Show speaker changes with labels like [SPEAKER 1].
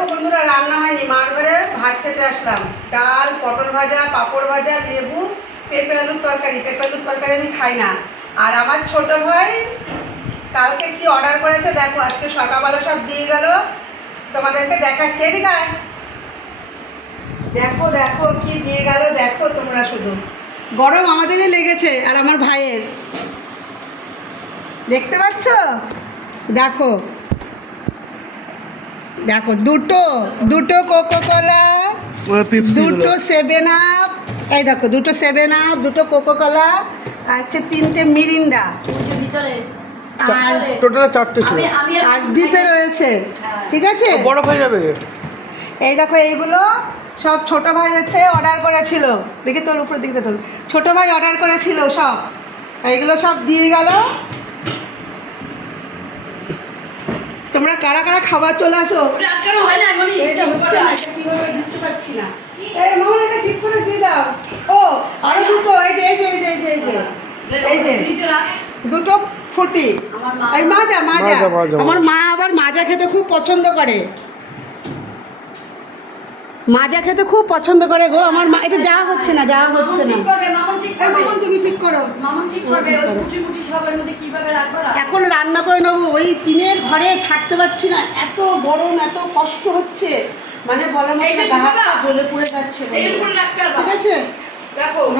[SPEAKER 1] দেখো বন্ধুরা, রান্না হয়নি। মার ঘরে ভাত খেতে আসলাম। ডাল, পটল ভাজা, পাঁপড় ভাজা, লেবু, পেঁপে আলুর তরকারি। পেঁপে আলুর তরকারি আমি খাই না। আর আমার ছোট ভাই কালকে কি অর্ডার করেছে দেখো, আজকে সকালবেলা সব দিয়ে গেল। তোমাদেরকে দেখাচ্ছি। এদিকে। দেখো দেখো কি দিয়ে গেল। দেখো তোমরা শুধু। গরম আমাদেরই লেগেছে আর আমার ভাইয়ের। দেখতে পাচ্ছ? দেখো। দেখো দুটো দুটো কোকো কোলা দুটো সেভেন আপ এই দেখো দুটো সেভেন আপ দুটো কোকো কোলা আর হচ্ছে তিনটে মিরিন্ডা আর
[SPEAKER 2] টোটাল চারটে ছিল।
[SPEAKER 3] আমি আমি
[SPEAKER 1] আর দ্বীপে রয়েছে ঠিক আছে?
[SPEAKER 2] বরফ হয়ে যাবে।
[SPEAKER 1] এই দেখো এইগুলো সব ছোট ভাই হচ্ছে অর্ডার করেছিল। দেখে তোর উপরে দিকে তোর ছোট ভাই অর্ডার করেছিল সব। এইগুলো সব দিয়ে গেল। তোমরা কারা কারা খাবার চলে আসো?
[SPEAKER 3] হয় না
[SPEAKER 1] না এই মামা এটা ঠিক করে দিয়ে দাও। ও আরও দুটো এই যে এই যে এই যে এই যে এই যে। এই যে
[SPEAKER 3] নিচে রাখ।
[SPEAKER 1] দুটো ফুটি এই মাজা মাজা।
[SPEAKER 2] মাজা, মাজা,
[SPEAKER 1] আমার মা আবার মাজা খেতে খুব পছন্দ করে। মাজা খেতে খুব পছন্দ করে গো আমার মা এটা দেওয়া হচ্ছে না দেওয়া হচ্ছে না
[SPEAKER 3] ঠিক করবে মামুন ঠিক
[SPEAKER 1] এই
[SPEAKER 3] করবে
[SPEAKER 1] মামন তুমি ঠিক করো
[SPEAKER 3] মামুন ঠিক করবে ওই কুটি কুটি সবের মধ্যে কীভাবে রাখব রাখ।
[SPEAKER 1] এখন রান্না করে নেব ওই টিনের ঘরে থাকতে পারছি না এত গরম এত কষ্ট হচ্ছে। মানে বলার মতো
[SPEAKER 3] জলে
[SPEAKER 1] পড়ে গা হাত জ্বলে পুড়ে যাচ্ছে? ঠিক আছে?
[SPEAKER 3] দেখো।